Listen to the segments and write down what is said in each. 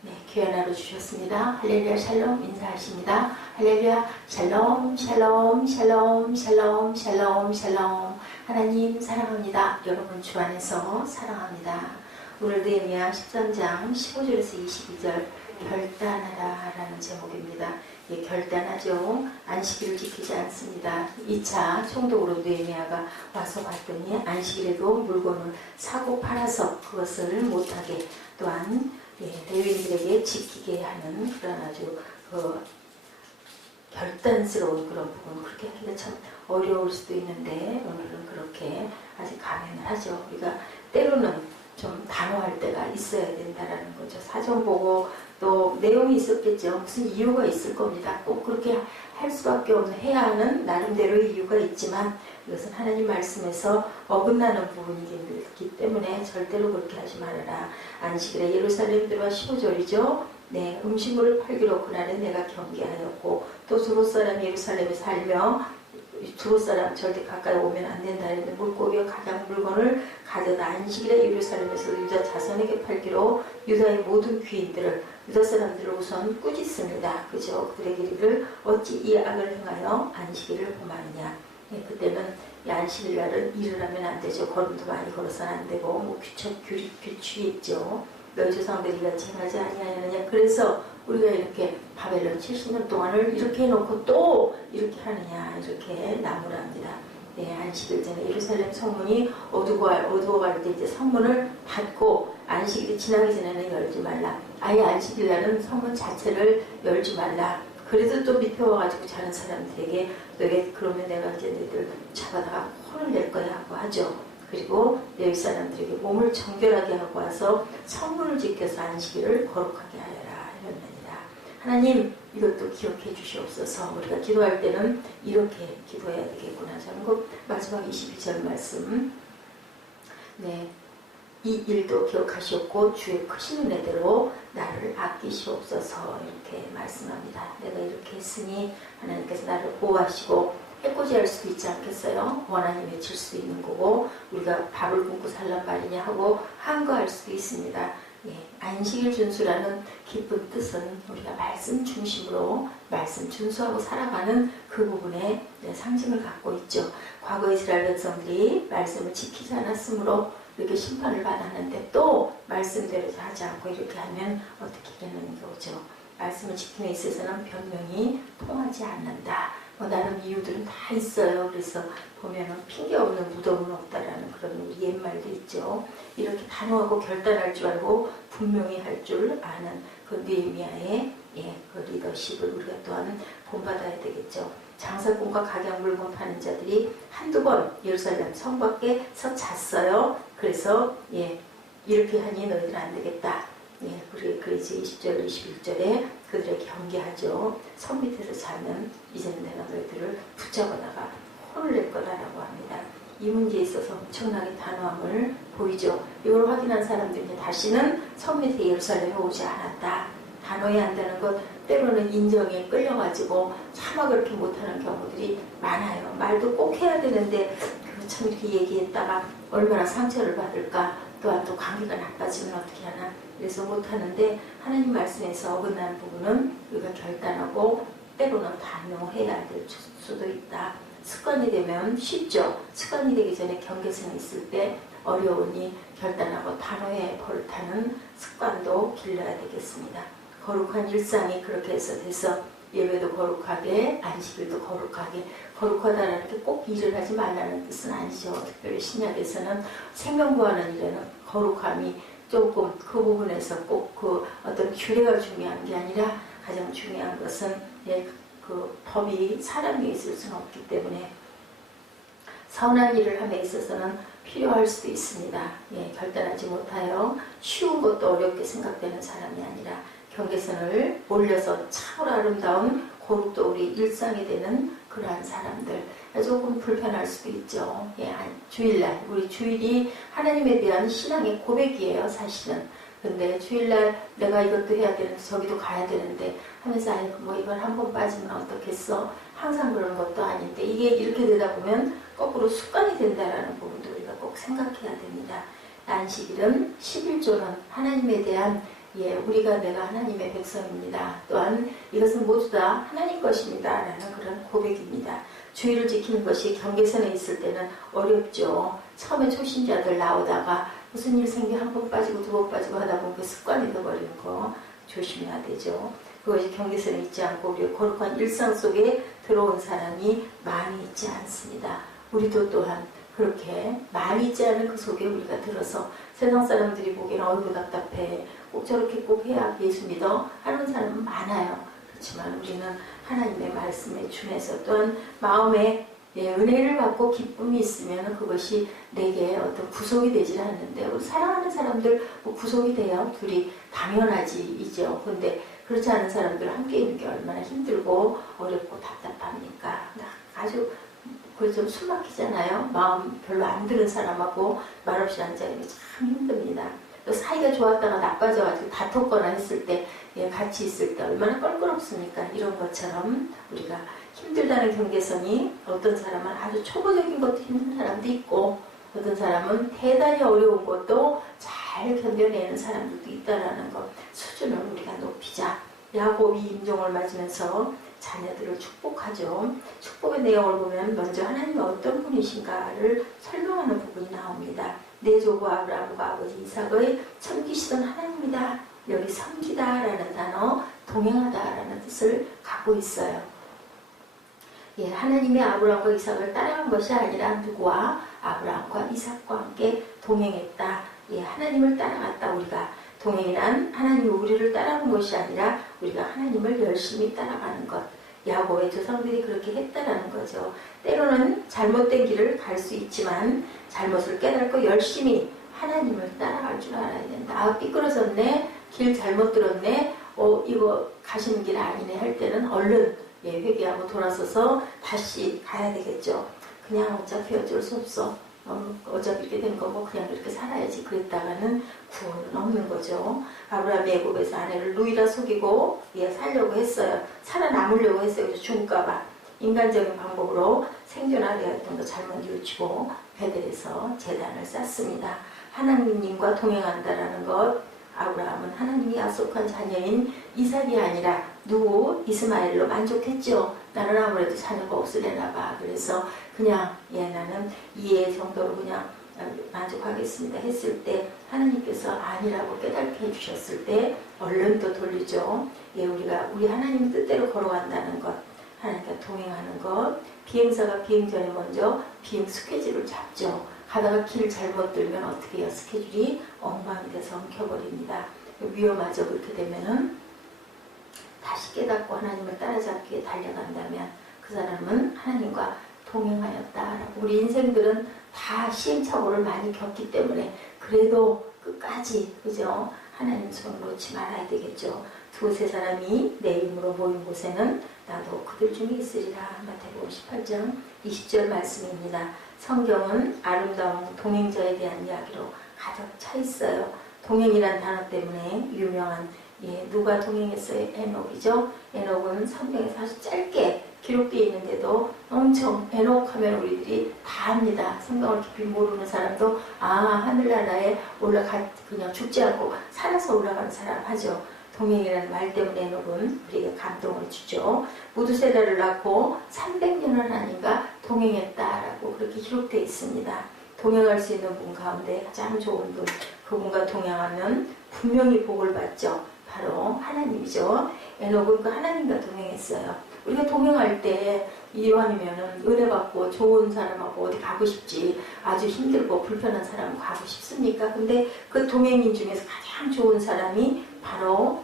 네, 귀한 하루 주셨습니다. 할렐루야 샬롬 인사하십니다. 할렐루야 샬롬 샬롬 샬롬 샬롬 샬롬 샬롬. 하나님 사랑합니다. 여러분 주 안에서 사랑합니다. 오늘 느헤미야 13장 15절에서 22절 결단하라 라는 제목입니다. 예, 결단하죠. 안식일을 지키지 않습니다. 2차 총독으로 느헤미야가 와서 봤더니 안식일에도 물건을 사고 팔아서 그것을 못하게, 또한 레위인들에게 지키게 하는 그런 아주 결단스러운 그런 부분, 그렇게 하기가 참 어려울 수도 있는데 오늘은 그렇게 아직 감행을 하죠. 우리가 때로는 좀 단호할 때가 있어야 된다라는 거죠. 사정 보고 또 내용이 있었겠죠. 무슨 이유가 있을 겁니다. 꼭 그렇게 할 수밖에 없는, 해야 하는 나름대로의 이유가 있지만 이것은 하나님 말씀에서 어긋나는 부분이기 때문에 절대로 그렇게 하지 말아라. 안식일에 예루살렘 들어와 15절이죠. 네, 음식물을 팔기로 그날에 내가 경계하였고, 또 두로 사람 예루살렘에 살며 두로 사람 절대 가까이 오면 안 된다 했는데 물고기와 각양 물건을 가져다 안식일에 예루살렘에서 유다 자손에게 팔기로 유다의 모든 귀인들을, 유다 사람들을 우선 꾸짖습니다. 그저 그들에게 이르기를 어찌 이 악을 행하여 안식일을 범하느냐. 예, 그때는 이 안식일 날은 일을 하면 안 되죠. 걸음도 많이 걸어서는 안 되고, 뭐 규칙있죠. 너희 조상들이 이같이 행하지 아니하느냐. 그래서 우리가 이렇게 바벨론 70년 동안을 이렇게 해놓고 또 이렇게 하느냐, 이렇게 나무랍니다. 네, 안식일 전에 예루살렘 성문이 어두워갈 때 이제 성문을 닫고 안식일이 지나기 전에는 열지 말라. 아예 안식일 날은 성문 자체를 열지 말라. 그래도 또 밑에 와가지고 자는 사람들에게 너희 그러면 내가 이제 너희들 잡아다가 혼을 낼 거야 하고 하죠. 그리고 레위 사람들에게 몸을 정결하게 하고 와서 성문을 지켜서 안식일을 거룩하게 하여라 이랬느니라. 하나님, 이것도 기억해 주시옵소서. 우리가 기도할 때는 이렇게 기도해야 되겠구나. 저는 그 마지막 22절 말씀, 네, 이 일도 기억하시옵고 주의 크신 은혜대로 나를 아끼시옵소서 이렇게 말씀합니다. 내가 이렇게 했으니 하나님께서 나를 보호하시고, 해코지할 수도 있지 않겠어요? 원한이 맺힐 수도 있는 거고, 우리가 밥을 굶고 살란 말이냐 하고 한거할 수도 있습니다. 예, 안식일 준수라는 깊은 뜻은 우리가 말씀 중심으로 말씀 준수하고 살아가는 그 부분에 상징을 갖고 있죠. 과거 이스라엘 백성들이 말씀을 지키지 않았으므로 이렇게 심판을 받았는데 또 말씀대로 하지 않고 이렇게 하면 어떻게 되는 거죠? 말씀을 지킴에 있어서는 변명이 통하지 않는다. 나름 이유들은 다 있어요. 그래서 보면은 핑계 없는 무덤은 없다라는 그런 우리 옛말도 있죠. 이렇게 단호하고 결단할 줄 알고 분명히 할 줄 아는 그 느헤미야의 그 리더십을 우리가 또한 본받아야 되겠죠. 장사꾼과 각양 물건 파는 자들이 한두 번 예루살렘 성 밖에서 잤어요. 그래서 이렇게 하니 너희들 안 되겠다. 그래서 20절, 21절에 그들에게 경계하죠. 성 밑에서 자면 이제는 내가 너희들을 붙잡아다가 혼을 낼 거다라고 합니다. 이 문제에 있어서 엄청나게 단호함을 보이죠. 이걸 확인한 사람들이 다시는 성 밑에 예루살렘에 오지 않았다. 단호해야 한다는 것, 때로는 인정에 끌려가지고 차마 그렇게 못하는 경우들이 많아요. 말도 꼭 해야 되는데 참 이렇게 얘기했다가 얼마나 상처를 받을까, 또한 또 관계가 나빠지면 어떻게 하나, 그래서 못하는데 하나님 말씀에서 어긋나는 부분은 우리가 결단하고 때로는 단호해야 될 수도 있다. 습관이 되면 쉽죠. 습관이 되기 전에 경계성이 있을 때 어려우니 결단하고 단호해 버릇하는 습관도 길러야 되겠습니다. 거룩한 일상이 그렇게 해서 돼서 예배도 거룩하게, 안식일도 거룩하게, 거룩하다는 게 꼭 일을 하지 말라는 뜻은 아니죠. 특별히 신약에서는 생명구하는 일에는 거룩함이 조금 그 부분에서 꼭 그 어떤 규례가 중요한 게 아니라 가장 중요한 것은 그 법이 사람에게 있을 수는 없기 때문에 선한 일을 함에 있어서는 필요할 수도 있습니다. 결단하지 못하여 쉬운 것도 어렵게 생각되는 사람이 아니라 경계선을 올려서 참으로 아름다운 거룩도 우리 일상이 되는 그러한 사람들, 조금 불편할 수도 있죠. 주일날, 우리 주일이 하나님에 대한 신앙의 고백이에요, 사실은. 근데 주일날 내가 이것도 해야 되는데 저기도 가야 되는데 하면서 뭐 이건 한 번 빠지면 어떻겠어? 항상 그런 것도 아닌데 이게 이렇게 되다 보면 거꾸로 습관이 된다라는 부분도 우리가 꼭 생각해야 됩니다. 안식일은 11조는 하나님에 대한 예, 우리가 내가 하나님의 백성입니다. 또한 이것은 모두 다 하나님 것입니다. 라는 그런 고백입니다. 주의를 지키는 것이 경계선에 있을 때는 어렵죠. 처음에 초신자들 나오다가 무슨 일 생겨 한 번 빠지고 두 번 빠지고 하다 보면 그 습관이 되어버리는 거 조심해야 되죠. 그것이 경계선에 있지 않고 우리의 거룩한 일상 속에 들어온 사람이 많이 있지 않습니다. 우리도 또한 그렇게 많이 있지 않은 그 속에 우리가 들어서 세상 사람들이 보기에는 어이구 답답해. 꼭 저렇게 꼭 해야 예수 믿어 하는 사람은 많아요. 그렇지만 우리는 하나님의 말씀에 준해서 또한 마음에 은혜를 받고 기쁨이 있으면 그것이 내게 어떤 구속이 되질 않는데 우리 사랑하는 사람들 뭐 구속이 돼요. 둘이 당연하지이죠. 근데 그렇지 않은 사람들 함께 있는 게 얼마나 힘들고 어렵고 답답합니까? 아주 그게 좀 숨막히잖아요. 마음 별로 안 드는 사람하고 말없이 앉아있는 게 참 힘듭니다. 또 사이가 좋았다가 나빠져가지고 다퉜거나 했을 때 같이 있을 때 얼마나 껄끄럽습니까? 이런 것처럼 우리가 힘들다는 경계선이 어떤 사람은 아주 초보적인 것도 힘든 사람도 있고 어떤 사람은 대단히 어려운 것도 잘 견뎌내는 사람들도 있다는 것 수준을 우리가 높이자. 야곱이 임종을 맞으면서 자녀들을 축복하죠. 축복의 내용을 보면 먼저 하나님이 어떤 분이신가를 설명하는 부분이 나옵니다. 내 조부 아브라함과 아버지 이삭의 섬기시던 하나님이다. 여기 섬기다라는 단어, 동행하다라는 뜻을 갖고 있어요. 예, 하나님이 아브라함과 이삭을 따라간 것이 아니라 누구와 아브라함과 이삭과 함께 동행했다. 예, 하나님을 따라갔다. 우리가 동행이란 하나님이 우리를 따라가는 것이 아니라 우리가 하나님을 열심히 따라가는 것. 야곱의 조상들이 그렇게 했다라는 거죠. 때로는 잘못된 길을 갈 수 있지만 잘못을 깨닫고 열심히 하나님을 따라갈 줄 알아야 된다. 아, 삐뚤어졌네. 길 잘못 들었네. 이거 가시는 길 아니네 할 때는 얼른 회개하고 돌아서서 다시 가야 되겠죠. 그냥 어차피 어쩔 수 없어. 어차피 이렇게 된 거고 그냥 이렇게 살아야지 그랬다가는 구원은 없는 거죠. 아브라함이 애굽에서 아내를 루이라 속이고 살려고 했어요. 살아남으려고 했어요. 그래서 죽을까봐 인간적인 방법으로 생존하려 했던 거 잘못 뉘우치고 베델에서 제단을 쌓습니다. 하나님님과 동행한다라는 것. 아브라함은 하나님이 약속한 자녀인 이삭이 아니라 누구? 이스마엘로 만족했죠. 나는 아무래도 자녀가 없으려나 봐. 그래서 그냥 나는 이해 정도로 그냥 만족하겠습니다 했을 때 하나님께서 아니라고 깨닫게 해주셨을 때 얼른 또 돌리죠. 우리가 우리 하나님 뜻대로 걸어간다는 것, 하나님과 동행하는 것. 비행사가 비행 전에 먼저 비행 스케줄을 잡죠. 가다가 길 잘못 들면 어떻게 해요? 스케줄이 엉망이 돼서 엉켜버립니다. 위험하죠. 그렇게 되면은 다시 깨닫고 하나님을 따라잡기에 달려간다면 그 사람은 하나님과 동행하였다라고. 우리 인생들은 다 시행착오를 많이 겪기 때문에 그래도 끝까지 그죠? 하나님 손을 놓지 말아야 되겠죠. 두세 사람이 내 이름으로 모인 곳에는 나도 그들 중에 있으리라. 마태복음 18장 20절 말씀입니다. 성경은 아름다운 동행자에 대한 이야기로 가득 차 있어요. 동행이란 단어 때문에 유명한 누가 동행했어요? 에녹이죠. 에녹은 성경에서 아주 짧게 기록되어 있는데도 엄청 에녹하면 우리들이 다 압니다. 성경을 깊이 모르는 사람도 하늘나라에 그냥 죽지 않고 살아서 올라가는 사람 하죠. 동행이라는 말 때문에 에녹은 우리에게 감동을 주죠. 무두세라를 낳고 300년을 하나님과 동행했다라고 그렇게 기록되어 있습니다. 동행할 수 있는 분 가운데 가장 좋은 분, 그분과 동행하면 분명히 복을 받죠. 바로 하나님이죠. 에녹은 그 하나님과 동행했어요. 우리가 동행할 때 이왕이면은 은혜 받고 좋은 사람하고 어디 가고 싶지. 아주 힘들고 불편한 사람 가고 싶습니까? 근데 그 동행인 중에서 가장 좋은 사람이 바로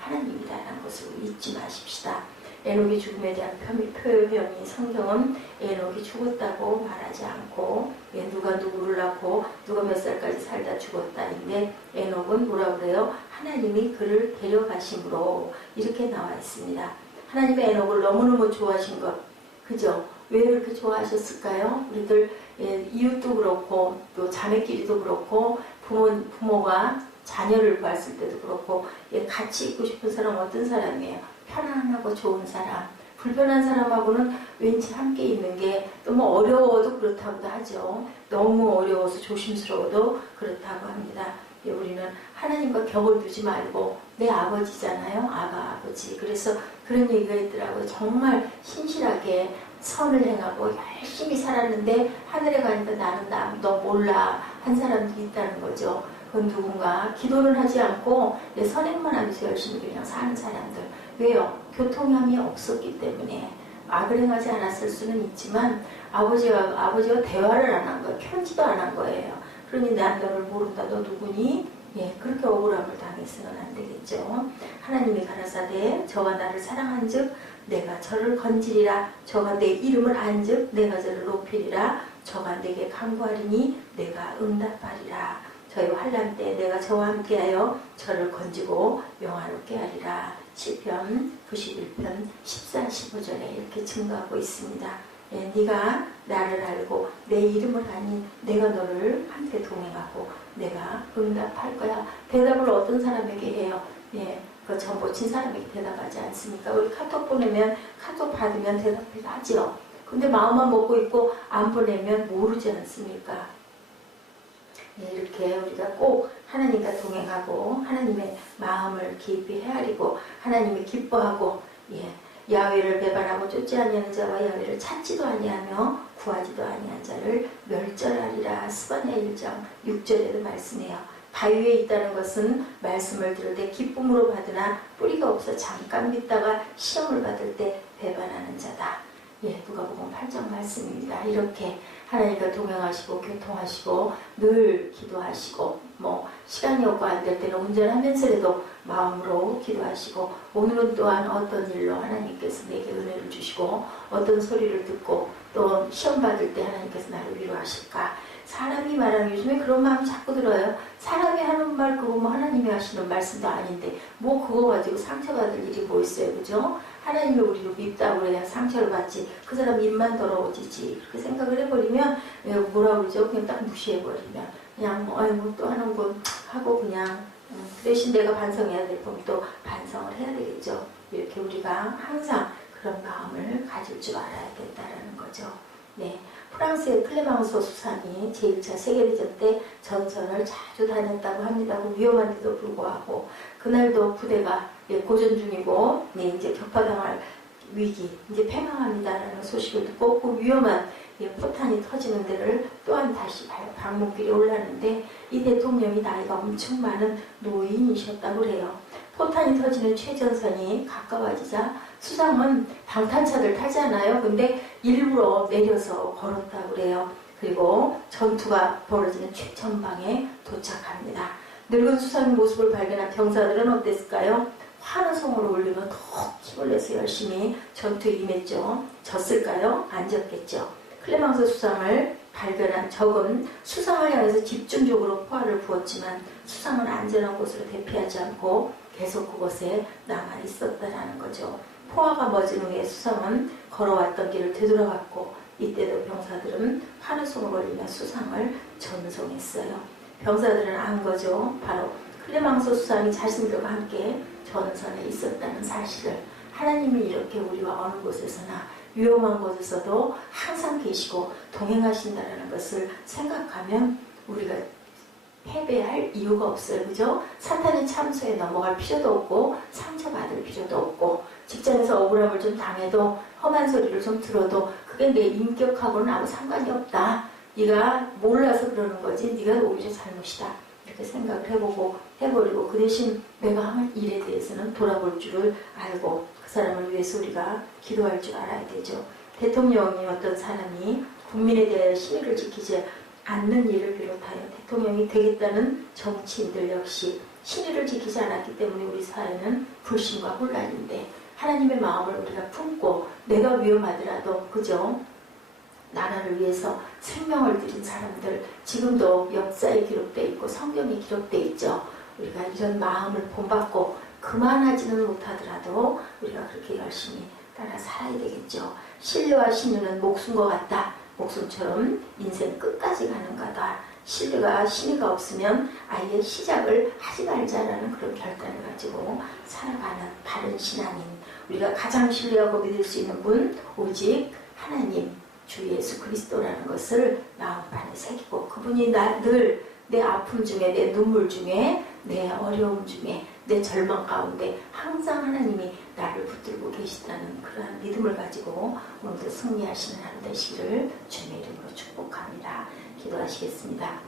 하나님이다라는 것을 잊지 마십시다. 에녹의 죽음에 대한 표현이 성경은 에녹이 죽었다고 말하지 않고 누가 누구를 낳고 누가 몇 살까지 살다 죽었다는데 에녹은 뭐라 그래요? 하나님이 그를 데려가심으로 이렇게 나와 있습니다. 하나님이 에녹을 너무너무 좋아하신 것, 그죠? 왜 그렇게 좋아하셨을까요? 우리들 이웃도 그렇고 또 자매끼리도 그렇고 부모가 자녀를 봤을 때도 그렇고 같이 있고 싶은 사람 어떤 사람이에요? 편안하고 좋은 사람. 불편한 사람하고는 왠지 함께 있는 게 너무 어려워도 그렇다고도 하죠. 너무 어려워서 조심스러워도 그렇다고 합니다. 우리는 하나님과 격을 두지 말고 내 아버지잖아요. 아가 아버지. 그래서 그런 얘기가 있더라고요. 정말 신실하게 선을 행하고 열심히 살았는데 하늘에 가니까 나는 너 몰라 한 사람들이 있다는 거죠. 그건 누군가 기도를 하지 않고 내 선행만 하면서 열심히 그냥 사는 사람들. 왜요? 교통함이 없었기 때문에. 악을 행하지 않았을 수는 있지만 아버지가 대화를 안 한 거예요. 편지도 안 한 거예요. 그러니 난 너를 모른다. 너 누구니? 예, 그렇게 억울함을 당해서는 안 되겠죠. 하나님이 가라사대 저가 나를 사랑한즉 내가 저를 건지리라. 저가 내 이름을 안즉 내가 저를 높이리라. 저가 내게 간구하리니 내가 응답하리라. 저희 환난 때 내가 저와 함께하여 저를 건지고 영화롭게 하리라. 시편 91편 14, 15절에 이렇게 증거하고 있습니다. 예, 네가 나를 알고 내 이름을 아니 내가 너를 함께 동행하고 내가 응답할 거야. 대답을 어떤 사람에게 해요? 예, 그 저 모친 사람에게 대답하지 않습니까? 우리 카톡 보내면 카톡 받으면 대답을 하죠. 근데 마음만 먹고 있고 안 보내면 모르지 않습니까? 예, 이렇게 우리가 꼭 하나님과 동행하고 하나님의 마음을 깊이 헤아리고 하나님이 기뻐하고 예, 야훼를 배반하고 쫓지 아니하는 자와 야훼를 찾지도 아니하며 구하지도 아니한 자를 멸절하리라. 스바냐 1장 6절에도 말씀해요. 바위에 있다는 것은 말씀을 들을 때 기쁨으로 받으나 뿌리가 없어 잠깐 믿다가 시험을 받을 때 배반하는 자다. 예, 누가복음 8장 말씀입니다. 이렇게 하나님과 동행하시고 교통하시고 늘 기도하시고 시간이 없고 안 될 때는 운전하면서라도 마음으로 기도하시고 오늘은 또한 어떤 일로 하나님께서 내게 은혜를 주시고 어떤 소리를 듣고 또 시험 받을 때 하나님께서 나를 위로하실까. 사람이 말하는 요즘에 그런 마음 자꾸 들어요. 사람이 하는 말 그거 하나님이 하시는 말씀도 아닌데 그거 가지고 상처받을 일이 뭐 있어요. 그죠? 하나님이 우리를 밉다고 그래야 상처를 받지. 그 사람 입만 더러워지지. 그렇게 생각을 해버리면 뭐라 그러죠? 그냥 딱 무시해버리면 그냥 아이고 또 하는군 하고 그냥 그 대신 내가 반성해야 될 부분 또 반성을 해야 되겠죠. 이렇게 우리가 항상 그런 마음을 가질 줄 알아야겠다라는 거죠. 네, 프랑스의 클레망소 수상이 제1차 세계대전 때 전선을 자주 다녔다고 합니다. 위험한데도 불구하고 그날도 부대가 고전 중이고 이제 격파당할 위기, 이제 패망합니다라는 소식을 듣고 그 위험한 포탄이 터지는 데를 또한 다시 방문길에 올랐는데 이 대통령이 나이가 엄청 많은 노인이셨다고 해요. 포탄이 터지는 최전선이 가까워지자 수상은 방탄차를 타지 않아요. 근데 일부러 내려서 걸었다고 그래요. 그리고 전투가 벌어지는 최전방에 도착합니다. 늙은 수상의 모습을 발견한 병사들은 어땠을까요? 환호성으로 울리며 더 힘을 내서 열심히 전투에 임했죠. 졌을까요? 안 졌겠죠. 클레망스 수상을 발견한 적은 수상을 향해서 집중적으로 포화를 부었지만 수상은 안전한 곳으로 대피하지 않고 계속 그곳에 남아 있었다라는 거죠. 포화가 멎은 후에 수상은 걸어왔던 길을 되돌아갔고 이때도 병사들은 환호성을 올리며 수상을 전송했어요. 병사들은 안 거죠. 바로 클레망소 수상이 자신들과 함께 전선에 있었다는 사실을. 하나님이 이렇게 우리와 어느 곳에서나 위험한 곳에서도 항상 계시고 동행하신다는 것을 생각하면 우리가 패배할 이유가 없어요. 그죠? 사탄의 참소에 넘어갈 필요도 없고 상처받을 필요도 없고 직장에서 억울함을 좀 당해도 험한 소리를 좀 들어도 그게 내 인격하고는 아무 상관이 없다. 네가 몰라서 그러는 거지 네가 오히려 잘못이다. 이렇게 생각을 해버리고 그 대신 내가 하는 일에 대해서는 돌아볼 줄을 알고 그 사람을 위해서 우리가 기도할 줄 알아야 되죠. 대통령이 어떤 사람이 국민에 대한 신의를 지키지 않는 일을 비롯하여 대통령이 되겠다는 정치인들 역시 신의를 지키지 않았기 때문에 우리 사회는 불신과 혼란인데 하나님의 마음을 우리가 품고 내가 위험하더라도 그죠? 나라를 위해서 생명을 드린 사람들 지금도 역사에 기록되어 있고 성경에 기록되어 있죠. 우리가 이런 마음을 본받고 그만하지는 못하더라도 우리가 그렇게 열심히 따라 살아야 되겠죠. 신뢰와 신유는 목숨과 같다. 목숨처럼 인생 끝까지 가는 거다. 신의가 없으면 아예 시작을 하지 말자라는 그런 결단을 가지고 살아가는 바른 신앙인. 우리가 가장 신뢰하고 믿을 수 있는 분 오직 하나님 주 예수 그리스도라는 것을 마음판에 새기고 그분이 늘 내 아픔 중에, 내 눈물 중에, 내 어려움 중에, 내 절망 가운데 항상 하나님이 나를 붙들고 계시다는 그러한 믿음을 가지고 오늘도 승리하시는 하루 되시기를 주님의 이름으로 축복합니다. 기도하시겠습니다.